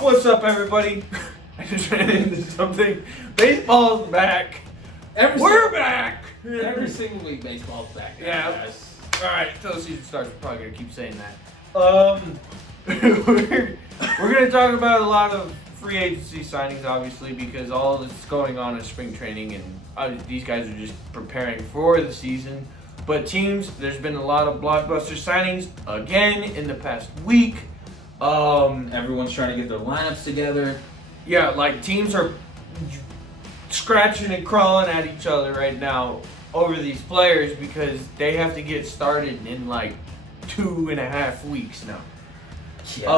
What's up, everybody? I just ran into something. Baseball's back. We're back. Every single week, baseball's back. Yeah. Guys. All right, until the season starts, we're probably gonna keep saying that. We're gonna talk about a lot of free agency signings, obviously, because all of this is going on in spring training, and these guys are just preparing for the season. But teams, there's been a lot of blockbuster signings again in the past week. Everyone's trying to get their lineups together. Yeah, like teams are scratching and crawling at each other right now over these players because they have to get started in like 2.5 weeks now. Yeah.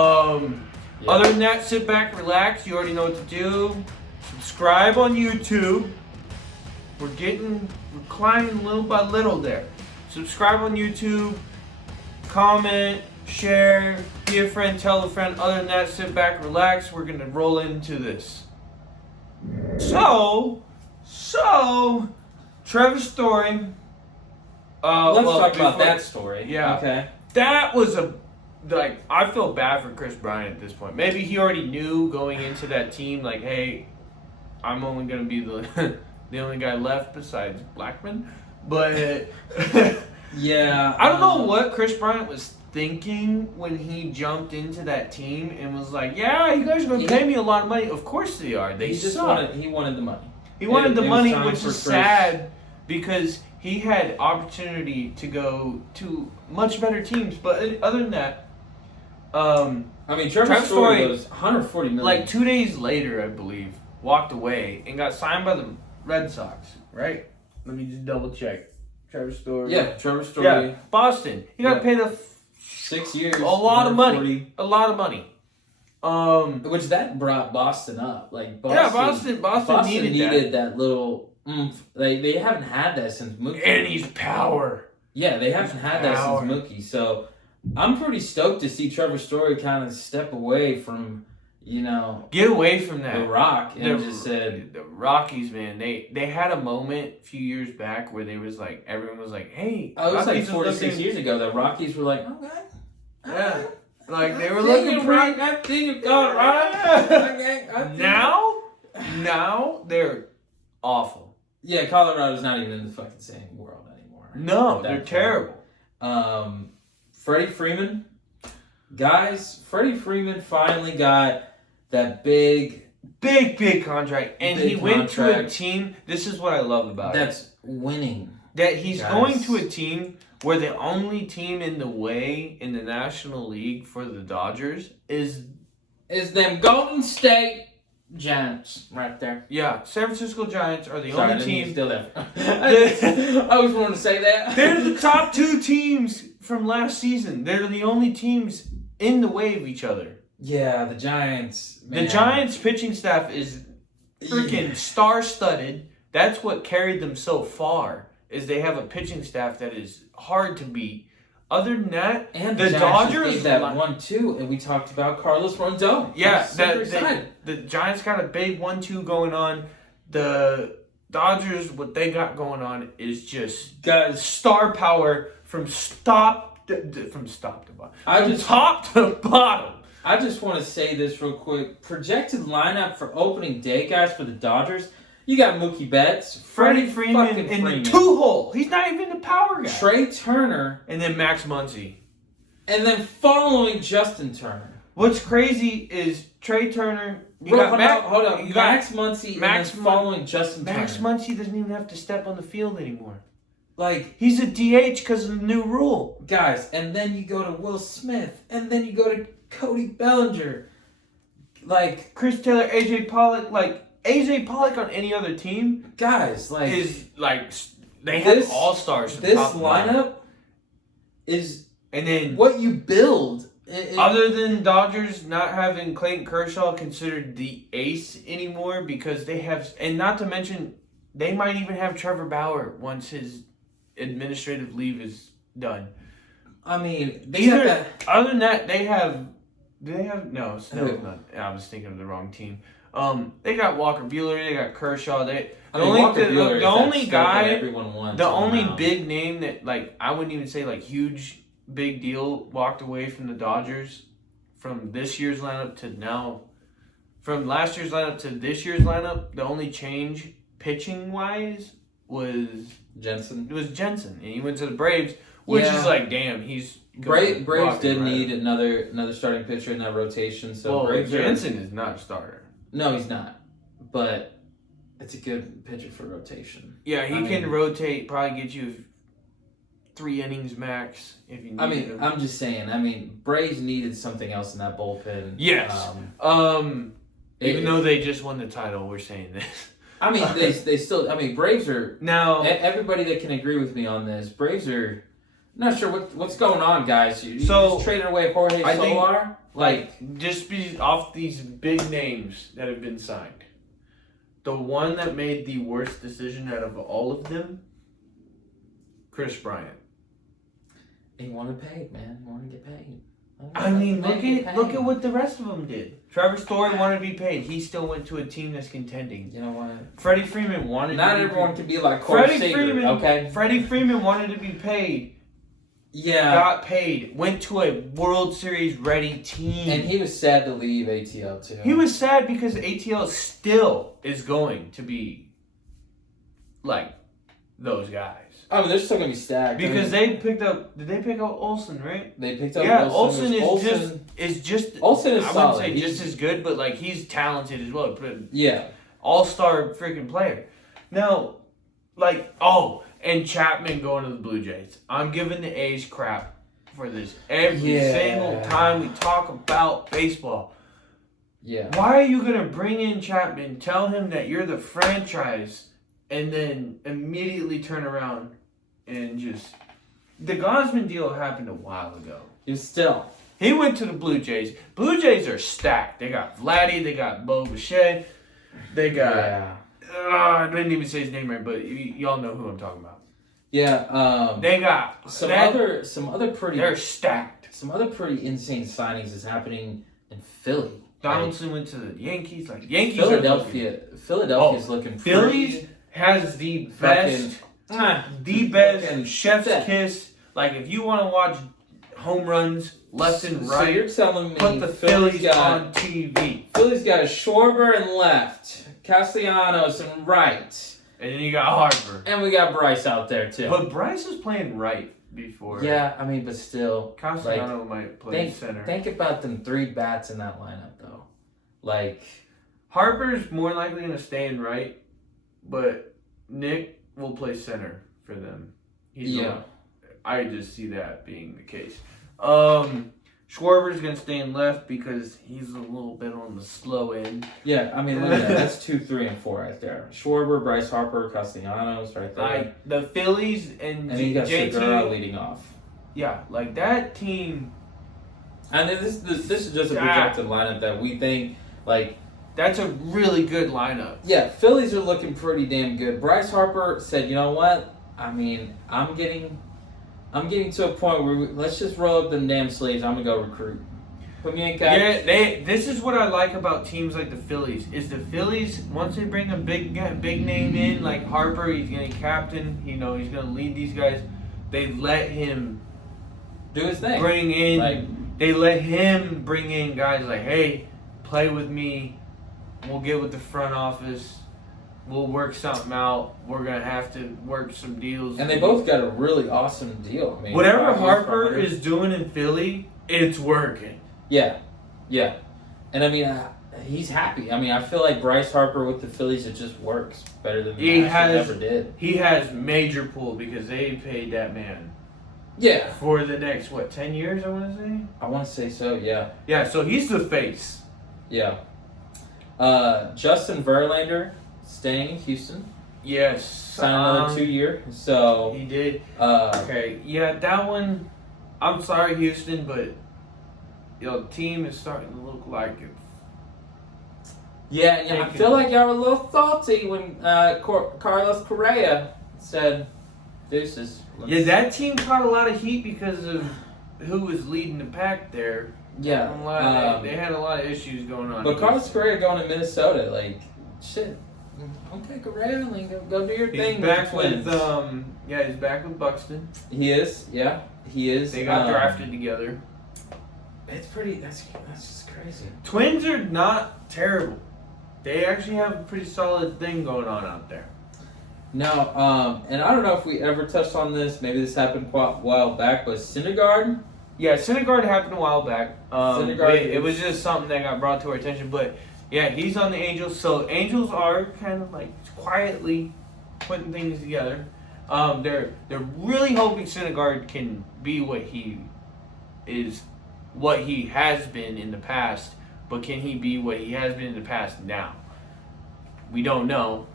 Other than that, sit back, relax. You already know what to do. Subscribe on YouTube. We're climbing little by little there. Subscribe on YouTube. Comment, share, be a friend, tell a friend. Other than that, sit back, relax. We're gonna roll into this. So, Trevor Story. Let's talk about that story. Yeah. Okay. That was I feel bad for Chris Bryant at this point. Maybe he already knew going into that team, like, hey, I'm only gonna be the only guy left besides Blackman. But yeah, I don't know what Chris Bryant was thinking when he jumped into that team and was like, yeah, you guys are going to pay me a lot of money. Of course they are. He wanted the money. He wanted the money, which is sad because he had opportunity to go to much better teams. But other than that, Trevor Story was $140 million. Like 2 days later, I believe, walked away and got signed by the Red Sox, right? Let me just double check. Trevor Story. Yeah, Trevor Story. Yeah, Boston. He got paid 6 years. A lot of money. A lot of money. Which that brought Boston up. Like Boston needed that little oomph. They haven't had that since Mookie. And he's power. Yeah, they haven't had that since Mookie. So I'm pretty stoked to see Trevor Story kind of step away from, get away from that. The Rock, and just said the Rockies, man. They had a moment a few years back where they was like, everyone was like, hey, it was like 4 to 6 years ago. The Rockies were like, okay. Yeah. Like they were looking pretty. That thing you got right. Now they're awful. Yeah, Colorado's not even in the fucking same world anymore. No, they're terrible. Freddie Freeman. Guys, Freddie Freeman finally got that big contract. And he went to a team. This is what I love about that's winning. That he's going to a team where the only team in the way in the National League for the Dodgers is them Golden State Giants right there. Yeah, San Francisco Giants are the only team. Still there. I always wanted to say that. They're the top 2 teams from last season. They're the only teams in the way of each other. Yeah, the Giants. Man. The Giants pitching staff is freaking star-studded. That's what carried them so far. Is they have a pitching staff that is hard to beat. Other than that, and the Dodgers gave that 1-2, and we talked about Carlos Rondon. Yeah, the Giants got a big 1-2 going on. The Dodgers, what they got going on is just star power from top to bottom. I just want to say this real quick. Projected lineup for opening day, guys, for the Dodgers. You got Mookie Betts, Freddie Freeman in the 2-hole. He's not even the power guy. Trey Turner. And then Max Muncy. And then following Justin Turner. What's crazy is Trey Turner. Hold on. Max Muncy following Justin Turner. Max Muncy doesn't even have to step on the field anymore. Like, he's a DH because of the new rule. Guys, and then you go to Will Smith. And then you go to Cody Bellinger. Like, Chris Taylor, AJ Pollock. Like, AJ Pollock on any other team, guys, like is like they have all stars. This lineup is, and then what you build. Other than Dodgers not having Clayton Kershaw considered the ace anymore because they have, and not to mention they might even have Trevor Bauer once his administrative leave is done. Other than that, they have. Do they have no? Snell's not. I was thinking of the wrong team. They got Walker Buehler, they got Kershaw. The only big name that I wouldn't even say huge big deal walked away from the Dodgers from this year's lineup to now from last year's lineup to this year's lineup, the only change pitching wise was Jensen. It was Jensen, and he went to the Braves, which is like, damn, he's Braves did right need another starting pitcher in that rotation. So Braves Jensen is not a starter. No, he's not. But it's a good pitcher for rotation. Yeah, he can rotate, probably get you 3 innings max if you need him. I'm just saying. Braves needed something else in that bullpen. Yes. Even though they just won the title, we're saying this. They still. Braves are now. Everybody that can agree with me on this, Braves are. Not sure what's going on, guys. You just traded away Jorge Soler. Just be off these big names that have been signed. The one that made the worst decision out of all of them, Chris Bryant. He wanted paid, man. He wanted to get paid. Look at what the rest of them did. Trevor Story wanted to be paid. He still went to a team that's contending. You know what? Freddie Freeman wanted. Not to be everyone paid. can be like Corey Seager, okay? Freddie Freeman wanted to be paid. Yeah. Got paid. Went to a World Series ready team. And he was sad to leave ATL too. He was sad because ATL still is going to be like those guys. They're still gonna be stacked. Because they picked up. Did they pick up Olsen? Right. They picked up. Olsen is just. Olsen is solid. I wouldn't say just as good, but like he's talented as well. Yeah. All-star freaking player. Now, and Chapman going to the Blue Jays. I'm giving the A's crap for this every single time we talk about baseball. Yeah. Why are you gonna bring in Chapman? Tell him that you're the franchise, and then immediately turn around and just. The Gosman deal happened a while ago. He went to the Blue Jays. Blue Jays are stacked. They got Vladdy. They got Bo Bichette. They got. I didn't even say his name right, but y'all know who I'm talking about. Yeah. They got some other pretty. They're stacked. Some other pretty insane signings is happening in Philly. Donaldson went to the Yankees. Yankees. Philadelphia's looking. Phillies has the best. The best chef's kiss. Like if you want to watch home runs left and right. So you're telling me put the Phillies on TV. Phillies got Schwarber in left, Castellanos in right, and then you got Harper, and we got Bryce out there too. But Bryce was playing right before. Yeah, but still, Castellanos might play center. Think about them 3 bats in that lineup though. Harper's more likely going to stay in right, but Nick will play center for them. I just see that being the case. Schwarber's going to stay in left because he's a little bit on the slow end. Yeah, look at that. That's 2, 3, and 4 right there. Schwarber, Bryce Harper, Castellanos right there. The Phillies and you got JT Segura leading off. Yeah, that team. And this is just a projected lineup that we think, that's a really good lineup. Yeah, Phillies are looking pretty damn good. Bryce Harper said, you know what? I'm getting to a point where let's just roll up them damn sleeves. I'm going to go recruit. Put me in cap. Yeah, this is what I like about teams like the Phillies. Is the Phillies, once they bring a big name in, like Harper, he's going to captain, he's going to lead these guys. They let him do his thing. They let him bring in guys like, hey, play with me. We'll get with the front office. We'll work something out. We're going to have to work some deals. And they both got a really awesome deal. Whatever Harper is doing in Philly, it's working. Yeah. And he's happy. I feel like Bryce Harper with the Phillies, it just works better than he ever did. He has major pull because they paid that man. Yeah. For the next, 10 years, I want to say? I want to say so, yeah. Yeah, so he's the face. Yeah. Justin Verlander staying in Houston. Yes. Signed another 2-year. So he did. Okay. Yeah, that one. I'm sorry, Houston, but the team is starting to look like it. Yeah, I feel like y'all were a little salty when Carlos Correa said deuces. Yeah, that team caught a lot of heat because of who was leading the pack there. Yeah. They had a lot of issues going on. But Carlos Correa going to Minnesota, shit. Okay, Correa, go do your thing. He's back with he's back with Buxton. He is, yeah. He is. They got drafted together. It's pretty. That's just crazy. Twins are not terrible. They actually have a pretty solid thing going on out there. Now, and I don't know if we ever touched on this. Maybe this happened quite a while back, but Syndergaard. Yeah, Syndergaard happened a while back. It was just something that got brought to our attention. But yeah, he's on the Angels. So Angels are kind of like quietly putting things together. They're really hoping Syndergaard can be what he has been in the past. But can he be what he has been in the past now? We don't know.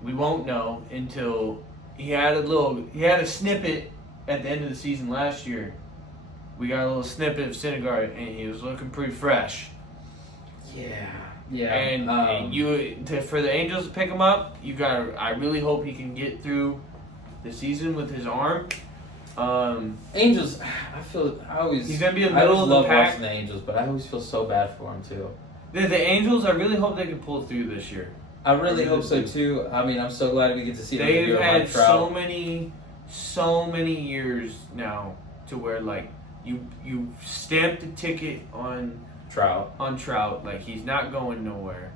We won't know until he had a snippet at the end of the season last year. We got a little snippet of Syndergaard, and he was looking pretty fresh. Yeah. And for the Angels to pick him up, I really hope he can get through the season with his arm. Angels, he's gonna be in the middle of the pack. Watching the Angels, but I always feel so bad for him too. The Angels, I really hope they can pull through this year. I really hope so too. I mean, I'm so glad we get to see them. They've had so many years now to where like you stamped a ticket on Trout, like he's not going nowhere.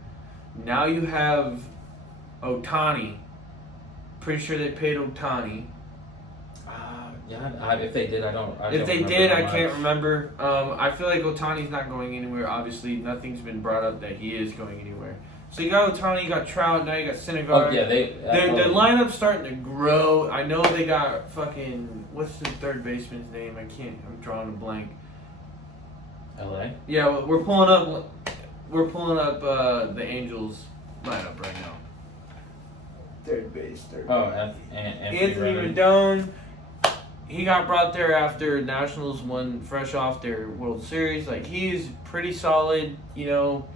Now you have Ohtani. Pretty sure they paid Ohtani. If they did, I can't remember. I feel like Ohtani's not going anywhere. Obviously, nothing's been brought up that he is going anywhere. So you got Ohtani, you got Trout, now you got Syndergaard. Oh yeah, their lineup's starting to grow. I know they got fucking what's the third baseman's name? I'm drawing a blank. LA. Yeah, we're pulling up the Angels lineup right now. Third base. Anthony Rendon. He got brought there after Nationals won fresh off their World Series. Like he's pretty solid, you know.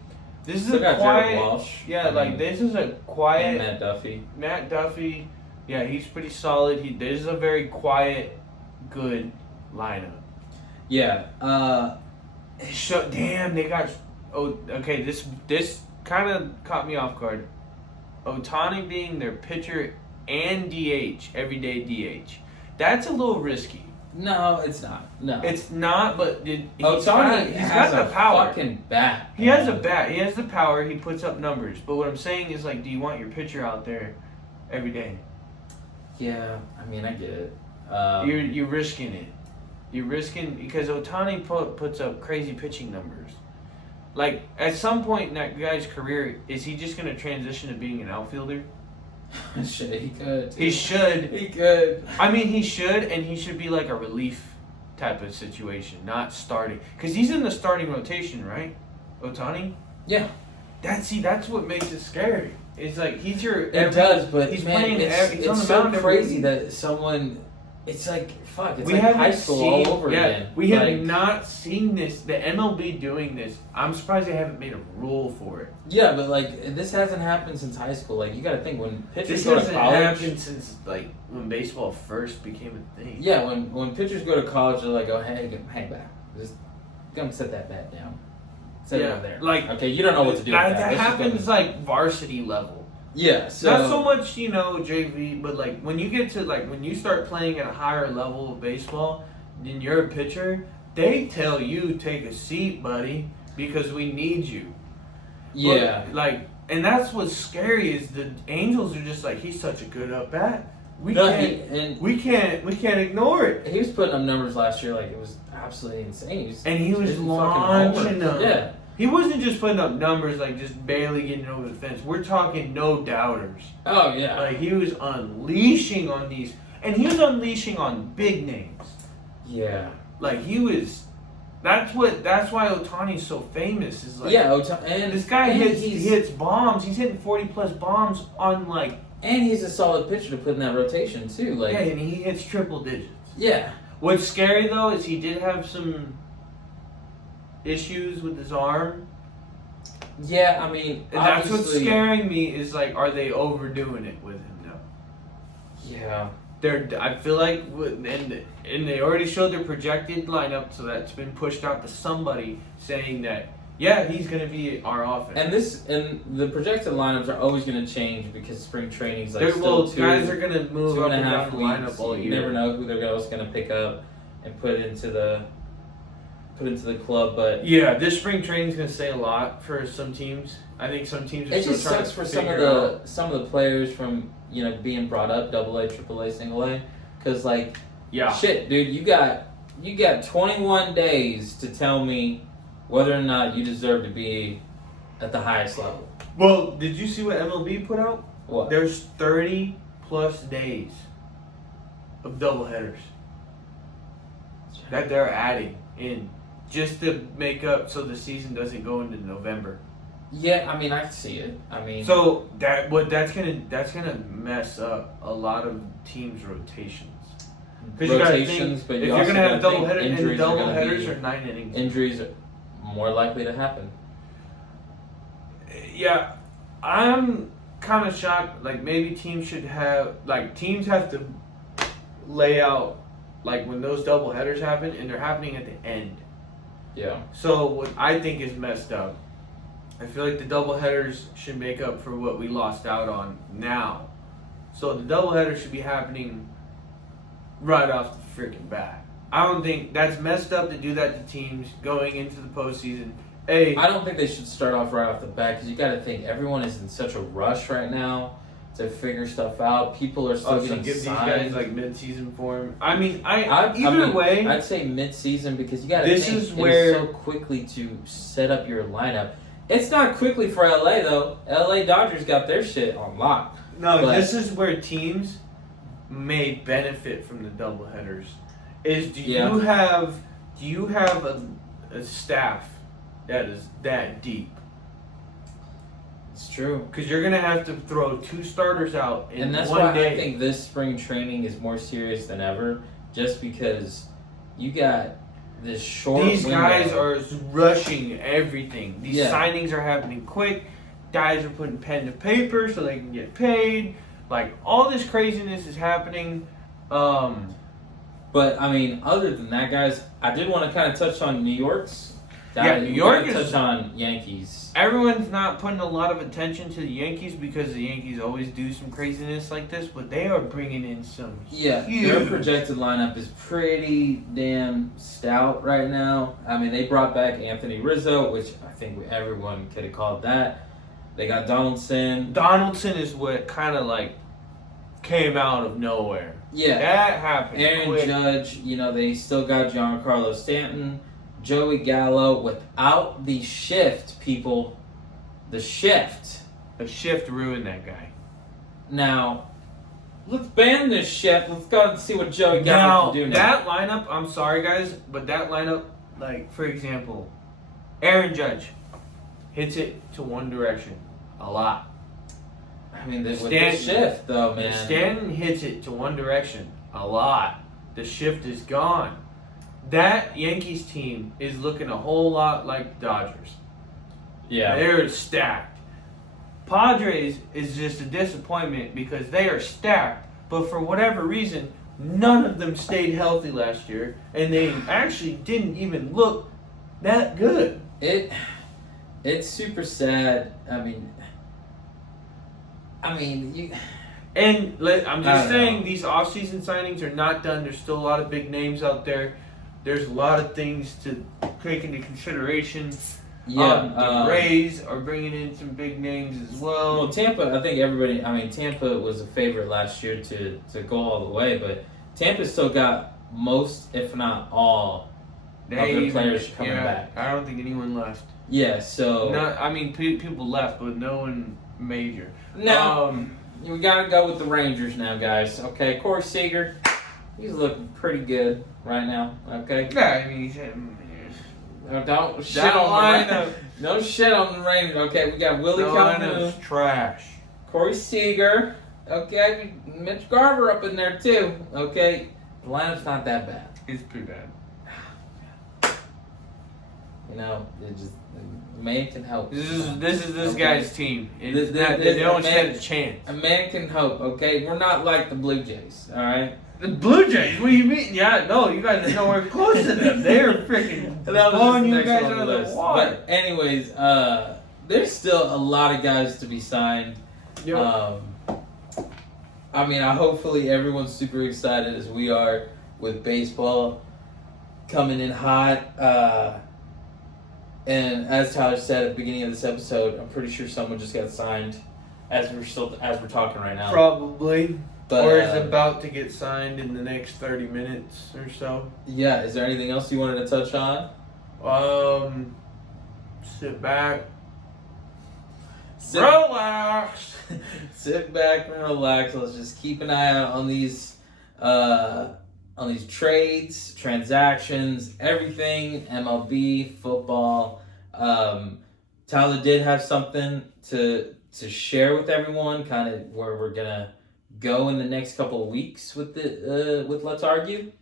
This is a quiet. Walsh. Yeah, this is a quiet. Matt Duffy. Yeah, he's pretty solid. This is a very quiet, good lineup. Yeah. Damn, they got. Oh, okay. This kind of caught me off guard. Ohtani being their pitcher and DH, everyday DH. That's a little risky. No, it's not. No, it's not. But he's got the power. Fucking bat. He has a bat. He has the power. He puts up numbers. But what I'm saying is, like, do you want your pitcher out there every day? Yeah, I mean, I get it. You're risking it. You're risking because Ohtani puts up crazy pitching numbers. Like at some point in that guy's career, is he just going to transition to being an outfielder? He could. He should. He could. I mean, he should, and he should be like a relief type of situation, not starting. Because he's in the starting rotation, right? Ohtani? Yeah. That's what makes it scary. It's like he's your. It does, but he's man, playing. It's so crazy that someone. It's like fuck. It's like high school all over again. We have not seen this. The MLB doing this. I'm surprised they haven't made a rule for it. Yeah, but like this hasn't happened since high school. Like you got to think when pitchers this go to hasn't college. happened since like when baseball first became a thing. Yeah, when pitchers go to college, they're like, "Oh, hey, hang back, just come set that bat down, set it over there." Like okay, you don't know what to do. That happens like varsity level. Yeah, so not so much, JV, but like when you get to when you start playing at a higher level of baseball, then you're a pitcher. They tell you take a seat, buddy, because we need you. Yeah, and that's what's scary is the Angels are just like he's such a good up bat. We can't ignore it. He was putting up numbers last year like it was absolutely insane. He was launching them. Yeah. He wasn't just putting up numbers like just barely getting over the fence. We're talking no doubters. Oh yeah. Like he was unleashing on these, and he was unleashing on big names. Yeah. Like he was. That's why Ohtani's so famous. Is like and this guy hits bombs. He's hitting 40+ bombs on like. And he's a solid pitcher to put in that rotation too. Like and he hits triple digits. Yeah. What's scary though is he did have some issues with his arm. Yeah, I mean, and that's what's scaring me is like, are they overdoing it with him now? Yeah, I feel like, and they already showed their projected lineup, so that's been pushed out to somebody saying that he's going to be our offense. And the projected lineups are always going to change because spring training's like guys are going to move up and down the weeks. lineup all year. You never know who they're going to pick up and put into the put into the club, but Yeah, this spring training is going to say a lot for some teams. I think some teams are it still just trying sucks to for figure some of the players from being brought up AA, AAA, single A, because like Yeah. shit, dude, you got 21 days to tell me whether or not you deserve to be at the highest level. Well, did you see what MLB put out? What? There's 30 plus days of doubleheaders that they're adding in just to make up so the season doesn't go into November. Yeah, I mean, I see it. I mean, So that's gonna mess up a lot of teams' rotations. Because you gotta rotations, think, but if you you're also gonna have gotta think doubleheaders, and injuries are gonna doubleheaders be- are 9 innings. injuries are more likely to happen. Yeah, I'm kind of shocked. Like maybe teams have to lay out like when those double headers happen, and they're happening at the end. Yeah. So what I think is messed up, I feel like the double headers should make up for what we lost out on now. So the double header should be happening right off the freaking bat. I don't think that's messed up to do that to teams going into the postseason. I don't think they should start off right off the bat because you got to think everyone is in such a rush right now to figure stuff out. People are still getting give signed. these guys like mid-season form. I mean, Either way, I'd say mid-season because you got to This think is it where- so quickly to set up your lineup. It's not quickly for LA though. LA Dodgers got their shit on lock. no, but- this is where teams may benefit from the double headers. Do you have a staff that is that deep? It's true. Because you're gonna have to throw 2 starters out in And that's one why day. I think this spring training is more serious than ever, just because you got this short These window. guys are rushing everything. These Yeah. signings are happening quick. Guys are putting pen to paper so they can get paid. Like all this craziness is happening. But I mean, other than that, guys, I did want to kind of touch on New York's. New York we gotta is- touch on Yankees. Everyone's not putting a lot of attention to the Yankees because the Yankees always do some craziness like this, but they are bringing in some Yeah, huge. their projected lineup is pretty damn stout right now. I mean, they brought back Anthony Rizzo, which I think everyone could have called that. They got Donaldson. Donaldson is what kind of like came out of nowhere. Yeah, That happened Aaron quick. Judge. They still got Giancarlo Stanton, Joey Gallo. Without the shift, people, the shift. The shift ruined that guy. Now, let's ban this shift. Let's go and see what Joey Gallo Now, can do now. that lineup, I'm sorry guys, but that lineup, like for example, Aaron Judge hits it to one direction a lot. I mean, with the Stanton- shift, though, man. Stanton hits it to one direction a lot. The shift is gone. That Yankees team is looking a whole lot like the Dodgers. Yeah. They're stacked. Padres is just a disappointment because they are stacked, but for whatever reason, none of them stayed healthy last year, and they actually didn't even look that good. It's super sad. I mean, you. And I'm I just don't saying, know. these off-season signings are not done. There's still a lot of big names out there. There's a lot of things to take into consideration. Yeah. The Rays are bringing in some big names as well. Well, Tampa. I think everybody. I mean, Tampa was a favorite last year to go all the way, but Tampa still got most, if not all, of their players coming back. I don't think anyone left. Yeah. So People left, but no one major. now we gotta go with the Rangers now, guys. Okay, Corey Seager, he's looking pretty good right now. Okay. Yeah, I mean, Don't shit that on lineup, no shit on the Rangers. Okay, we got Willie that Calhoun, lineup's trash. Corey Seager. Okay, Mitch Garver up in there too. Okay, the lineup's not that bad. It's pretty bad. It just the man can help. This is this Okay. guy's team. This- They don't man- stand a chance. A man can hope. Okay, we're not like the Blue Jays. All right. The Blue Jays? What do you mean? Yeah, no, you guys are nowhere close to them. They're freaking That was just blowing the you next guys one on out the of the list. water. But anyways, there's still a lot of guys to be signed. Hopefully everyone's super excited as we are with baseball. coming in hot. And as Tyler said at the beginning of this episode, I'm pretty sure someone just got signed as we're talking right now. Probably. But, or is about to get signed in the next 30 minutes or so. Yeah, is there anything else you wanted to touch on? Sit back. Relax. Sit back and relax. Let's just keep an eye out on these trades, transactions, everything, MLB, football. Tyler did have something to share with everyone, kind of where we're gonna go in the next couple of weeks with Let's Argue.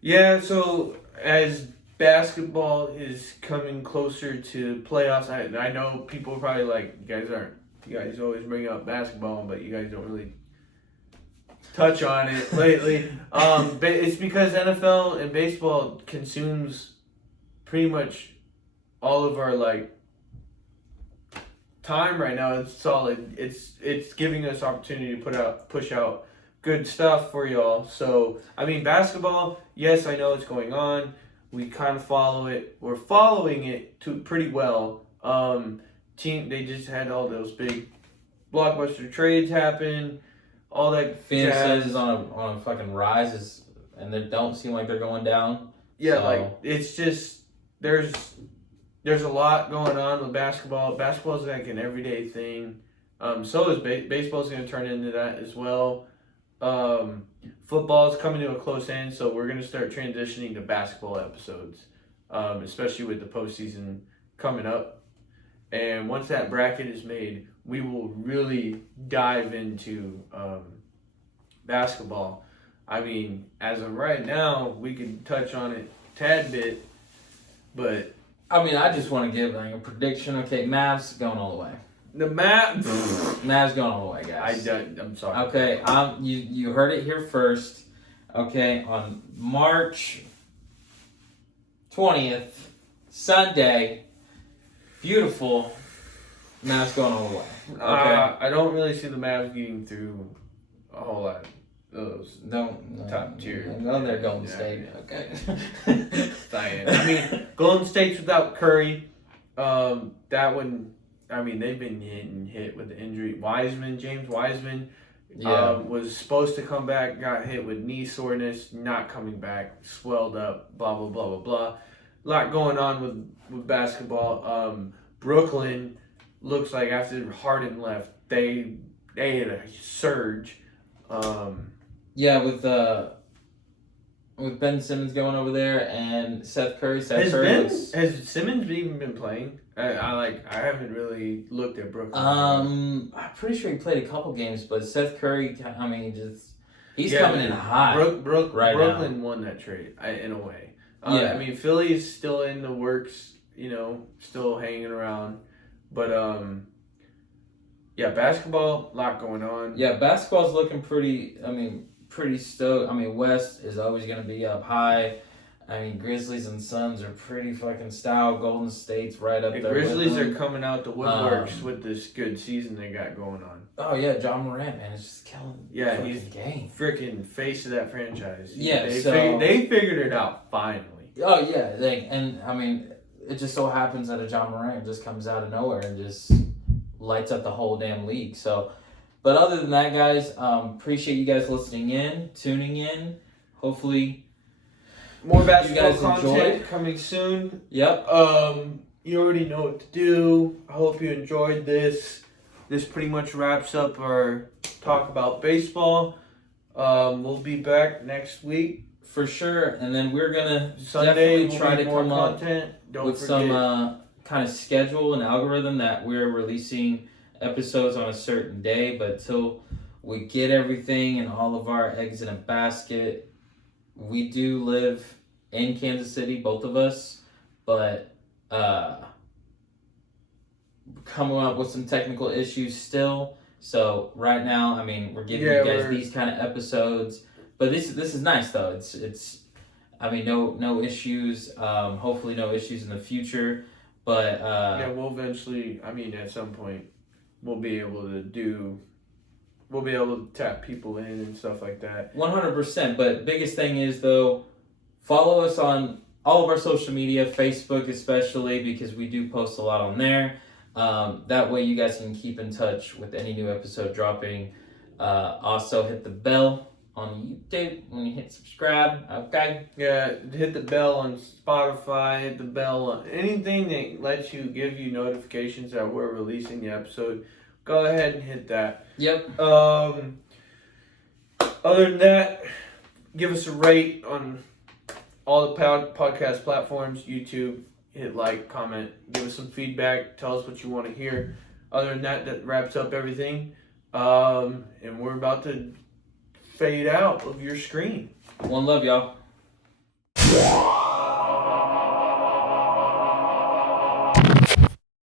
Yeah, so as basketball is coming closer to playoffs, I know people are probably like, you guys always bring up basketball, but you guys don't really touch on it lately. But it's because NFL and baseball consumes pretty much all of our time right now. It's solid. It's giving us opportunity to push out good stuff for y'all. So I mean, basketball, yes, I know it's going on. We kind of follow it. We're following it pretty well. They just had all those big blockbuster trades happen. All that Phoenix is on a fucking rise, and they don't seem like they're going down. Yeah, so. It's just there's a lot going on with basketball. Basketball is like an everyday thing. So is baseball is going to turn into that as well. Football is coming to a close end, so we're going to start transitioning to basketball episodes, especially with the postseason coming up. And once that bracket is made, we will really dive into basketball. I mean, as of right now, we can touch on it a tad bit, but I mean, I just want to give a prediction. Okay, Mavs going all the way. The Mavs going all the way, guys. I'm sorry. Okay, you heard it here first. Okay, on March 20th, Sunday, beautiful. Mavs going all the way. Okay. I don't really see the Mavs getting through a whole lot of those top tier. No, they're Golden State. Okay. I mean, Golden State's without Curry. That one, I mean, they've been hit with the injury. James Wiseman, was supposed to come back, got hit with knee soreness, not coming back, swelled up, blah, blah, blah, blah, blah. A lot going on with basketball. Brooklyn looks like after Harden left, they had a surge. With Ben Simmons going over there and Seth Curry. Has Simmons even been playing? I haven't really looked at Brooklyn. I'm pretty sure he played a couple games, but Seth Curry, I mean, he's coming in hot. Brooklyn won that trade in a way. I mean, Philly's still in the works, still hanging around, but basketball, a lot going on. Yeah, basketball's looking pretty stoked. I mean, West is always going to be up high. I mean, Grizzlies and Suns are pretty fucking stout. Golden State's right up there. The Grizzlies are coming out the woodworks with this good season they got going on. Oh, yeah, John Morant, man, is just killing he's the game. Freaking face of that franchise. They figured it out finally. Oh, yeah. And, I mean, it just so happens that a John Morant just comes out of nowhere and just lights up the whole damn league. So, but other than that, guys, appreciate you guys tuning in. Hopefully, more basketball content coming soon. Yep. You already know what to do. I hope you enjoyed this. This pretty much wraps up our talk about baseball. We'll be back next week for sure, and then we're gonna Sunday definitely try to come up with some kind of schedule and algorithm that we're releasing episodes on a certain day. But till we get everything and all of our eggs in a basket, we do live in Kansas City, both of us, but coming up with some technical issues still. So right now, I mean, we're giving you guys these kind of episodes, but this is nice though. It's I mean, no issues. Hopefully, no issues in the future. But we'll eventually. I mean, at some point, we'll be able to tap people in and stuff like that. 100%. But biggest thing is though, Follow us on all of our social media, Facebook especially, because we do post a lot on there. That way you guys can keep in touch with any new episode dropping. Also hit the bell on YouTube when you hit subscribe, okay? Yeah, hit the bell on Spotify, hit the bell on anything that lets you give you notifications that we're releasing the episode. Go ahead and hit that. Yep. Other than that, give us a rate on all the podcast platforms, YouTube. Hit like, comment, give us some feedback, tell us what you want to hear. Other than that, that wraps up everything. And we're about to fade out of your screen. One love, y'all.